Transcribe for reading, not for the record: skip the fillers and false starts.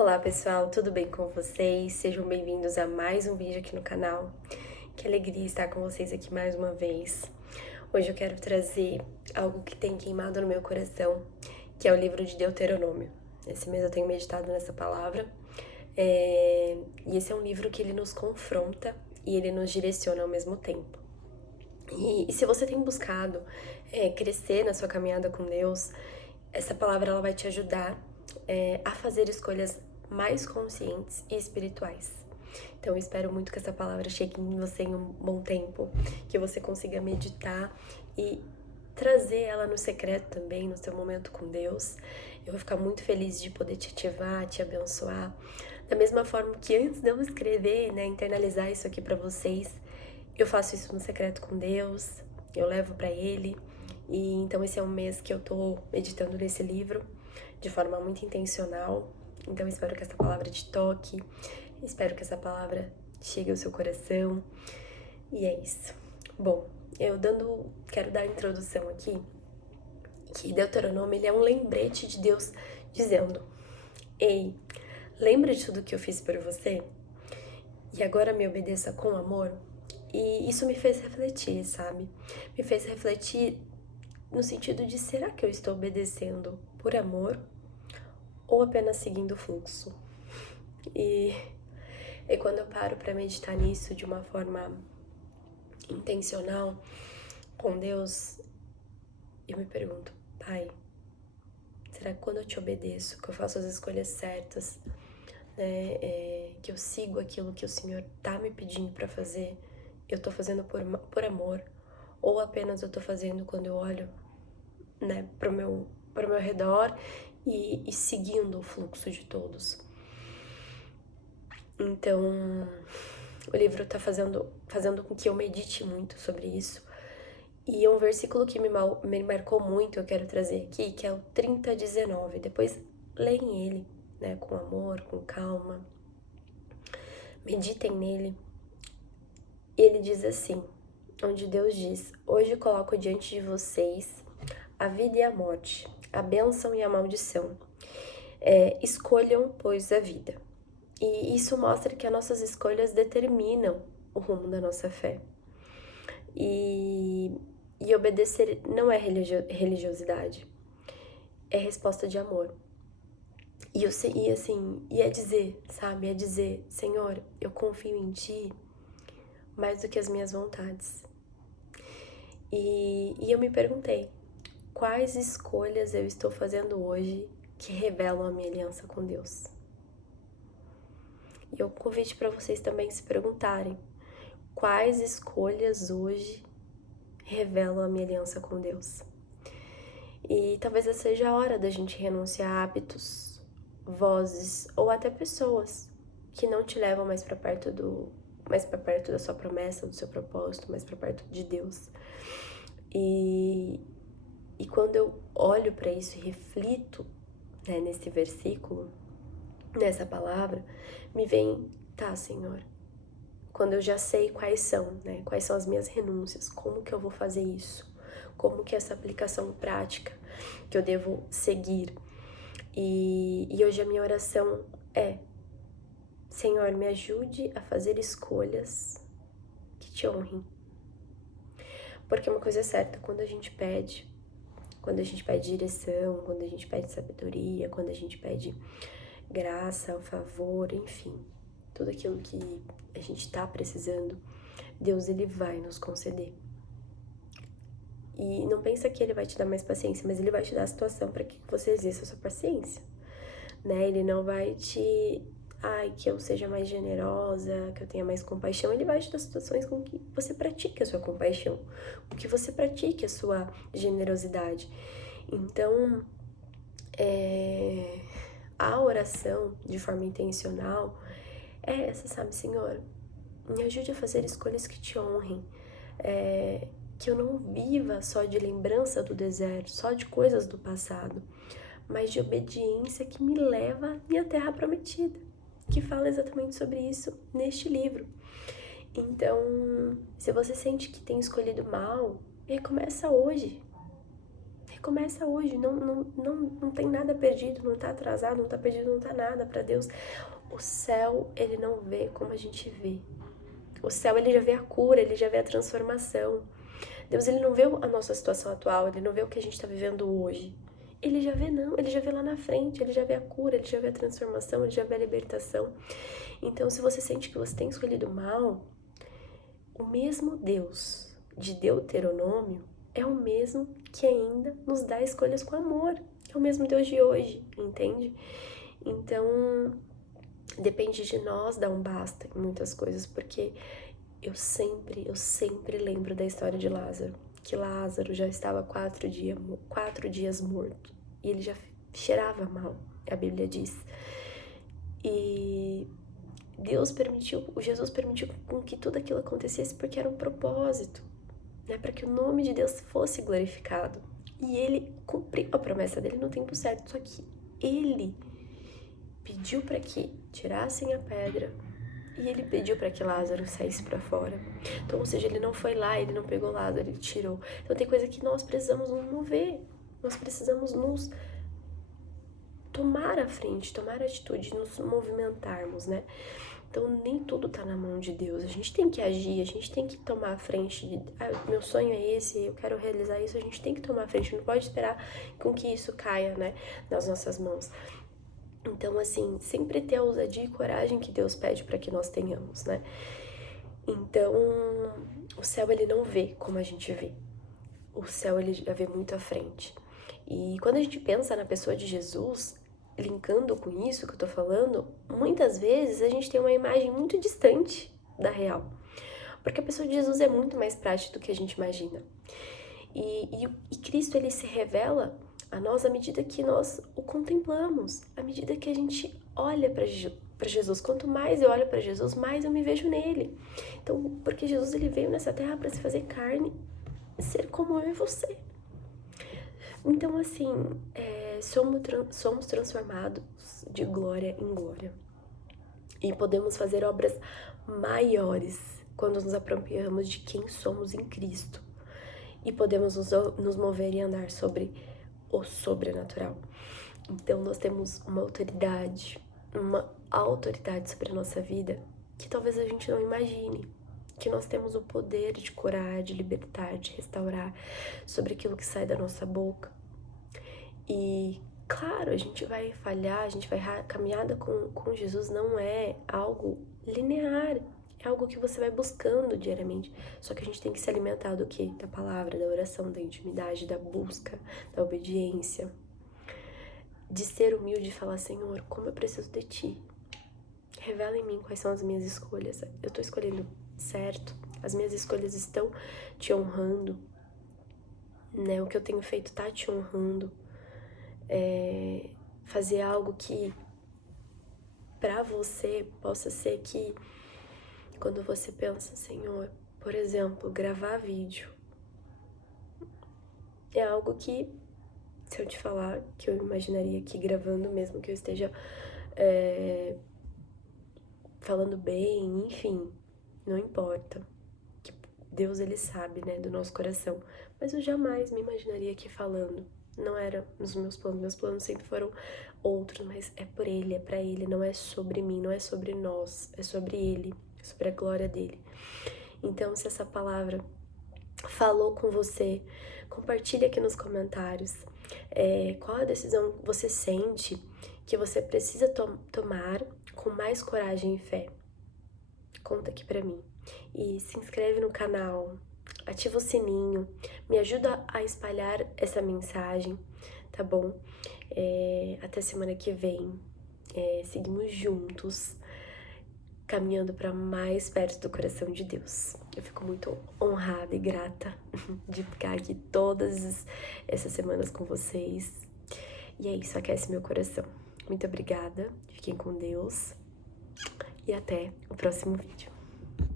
Olá pessoal, tudo bem com vocês? Sejam bem-vindos a mais um vídeo aqui no canal. Que alegria estar com vocês aqui mais uma vez. Hoje eu quero trazer algo que tem queimado no meu coração, que é o livro de Deuteronômio. Esse mês eu tenho meditado nessa palavra, e esse é um livro que ele nos confronta e ele nos direciona ao mesmo tempo. E se você tem buscado crescer na sua caminhada com Deus, essa palavra ela vai te ajudar a fazer escolhas mais conscientes e espirituais. Então eu espero muito que essa palavra chegue em você em um bom tempo, que você consiga meditar e trazer ela no secreto também, no seu momento com Deus. Eu vou ficar muito feliz de poder te ativar, te abençoar. Da mesma forma que antes de eu escrever, internalizar isso aqui pra vocês, eu faço isso no secreto com Deus, eu levo pra Ele. E então esse é um mês que eu tô meditando nesse livro de forma muito intencional. Então espero que essa palavra te toque, espero que essa palavra chegue ao seu coração. E é isso. Bom, quero dar a introdução aqui, que Deuteronômio ele é um lembrete de Deus dizendo: ei, lembra de tudo que eu fiz por você? E agora me obedeça com amor? E isso me fez refletir, sabe? Me fez refletir no sentido de, será que eu estou obedecendo por amor ou apenas seguindo o fluxo? E quando eu paro para meditar nisso de uma forma intencional com Deus, eu me pergunto: Pai, será que quando eu te obedeço, que eu faço as escolhas certas, que eu sigo aquilo que o Senhor tá me pedindo para fazer, eu tô fazendo por amor, ou apenas eu tô fazendo quando eu olho, pro meu redor e seguindo o fluxo de todos? Então, o livro tá fazendo com que eu medite muito sobre isso. E um versículo que me marcou muito, eu quero trazer aqui, que é o 30:19. Depois leem ele, com amor, com calma. Meditem nele. E ele diz assim, onde Deus diz: hoje coloco diante de vocês a vida e a morte, a bênção e a maldição. Escolham, pois, a vida. E isso mostra que as nossas escolhas determinam o rumo da nossa fé. E obedecer não é religiosidade, é resposta de amor. E é dizer, sabe? É dizer: Senhor, eu confio em Ti mais do que as minhas vontades. E eu me perguntei: quais escolhas eu estou fazendo hoje que revelam a minha aliança com Deus? E eu convite para vocês também se perguntarem: quais escolhas hoje revelam a minha aliança com Deus? E talvez essa seja a hora da gente renunciar a hábitos, vozes ou até pessoas que não te levam mais para perto da sua promessa, do seu propósito, mais para perto de Deus. E quando eu olho para isso e reflito, nesse versículo, nessa palavra, me vem: tá, Senhor, quando eu já sei quais são as minhas renúncias, como que eu vou fazer isso? Como que é essa aplicação prática que eu devo seguir? E hoje a minha oração é: Senhor, me ajude a fazer escolhas que te honrem. Porque uma coisa é certa, quando a gente pede direção, quando a gente pede sabedoria, quando a gente pede graça, o favor, enfim, tudo aquilo que a gente tá precisando, Deus, ele vai nos conceder. E não pensa que ele vai te dar mais paciência, mas ele vai te dar a situação para que você exerça a sua paciência, Ele não vai que eu seja mais generosa, que eu tenha mais compaixão. Ele vai te dar situações com que você pratique a sua compaixão, com que você pratique a sua generosidade. Então, a oração, de forma intencional, é essa, sabe? Senhor, me ajude a fazer escolhas que te honrem, que eu não viva só de lembrança do deserto, só de coisas do passado, mas de obediência que me leva à minha terra prometida, que fala exatamente sobre isso neste livro. Então, se você sente que tem escolhido mal, recomeça hoje. Recomeça hoje, não tem nada perdido, não tá atrasado, não tá perdido, não tá nada pra Deus. O céu, ele não vê como a gente vê. O céu, ele já vê a cura, ele já vê a transformação. Deus, ele não vê a nossa situação atual, ele não vê o que a gente tá vivendo hoje. Ele já vê não, ele já vê lá na frente, ele já vê a cura, ele já vê a transformação, ele já vê a libertação. Então, se você sente que você tem escolhido mal, o mesmo Deus de Deuteronômio é o mesmo que ainda nos dá escolhas com amor. É o mesmo Deus de hoje, entende? Então, depende de nós dar um basta em muitas coisas, porque eu sempre lembro da história de Lázaro, que Lázaro já estava 4 dias morto, e ele já cheirava mal, a Bíblia diz. E Jesus permitiu com que tudo aquilo acontecesse porque era um propósito, né, para que o nome de Deus fosse glorificado. E ele cumpriu a promessa dele no tempo certo, só que ele pediu para que tirassem a pedra e ele pediu para que Lázaro saísse para fora. Então, ou seja, ele não foi lá, ele não pegou Lázaro, ele tirou. Então tem coisa que nós precisamos nos mover, nós precisamos nos tomar a frente, tomar a atitude, nos movimentarmos, né? Então, nem tudo tá na mão de Deus. A gente tem que agir, a gente tem que tomar a frente. Meu sonho é esse, eu quero realizar isso. A gente tem que tomar a frente, não pode esperar com que isso caia, né, nas nossas mãos. Então, assim, sempre ter a ousadia e coragem que Deus pede para que nós tenhamos, né? Então, o céu, ele não vê como a gente vê. O céu, ele já vê muito à frente. E quando a gente pensa na pessoa de Jesus, linkando com isso que eu tô falando, muitas vezes a gente tem uma imagem muito distante da real. Porque a pessoa de Jesus é muito mais prática do que a gente imagina. E Cristo, ele se revela a nós à medida que nós o contemplamos, à medida que a gente olha para Jesus. Quanto mais eu olho para Jesus, mais eu me vejo nele. Então, porque Jesus, ele veio nessa terra para se fazer carne, ser como eu e você. Então, assim, somos transformados de glória em glória. E podemos fazer obras maiores quando nos apropriamos de quem somos em Cristo. E podemos nos mover e andar sobre o sobrenatural. Então, nós temos uma autoridade sobre a nossa vida que talvez a gente não imagine. Que nós temos o poder de curar, de libertar, de restaurar sobre aquilo que sai da nossa boca. E, claro, a gente vai falhar, a caminhada com Jesus não é algo linear, é algo que você vai buscando diariamente. Só que a gente tem que se alimentar do quê? Da palavra, da oração, da intimidade, da busca, da obediência. De ser humilde e falar, Senhor, como eu preciso de Ti. Revela em mim quais são as minhas escolhas. Eu tô escolhendo certo? As minhas escolhas estão te honrando? Né? O que eu tenho feito tá te honrando? Fazer algo que pra você possa ser que quando você pensa, Senhor, por exemplo, gravar vídeo é algo que, se eu te falar, que eu imaginaria que gravando, mesmo que eu esteja falando bem, enfim, não importa. Que Deus, ele sabe, né, do nosso coração. Mas eu jamais me imaginaria aqui falando. Não era nos meus planos sempre foram outros, mas é por Ele, é pra Ele, não é sobre mim, não é sobre nós, é sobre Ele, é sobre a glória dele. Então, se essa palavra falou com você, compartilha aqui nos comentários qual a decisão você sente que você precisa tomar com mais coragem e fé. Conta aqui pra mim. E se inscreve no canal, ativa o sininho, me ajuda a espalhar essa mensagem, tá bom? Até semana que vem, seguimos juntos, caminhando para mais perto do coração de Deus. Eu fico muito honrada e grata de ficar aqui todas essas semanas com vocês. E é isso, aquece meu coração. Muito obrigada, fiquem com Deus e até o próximo vídeo.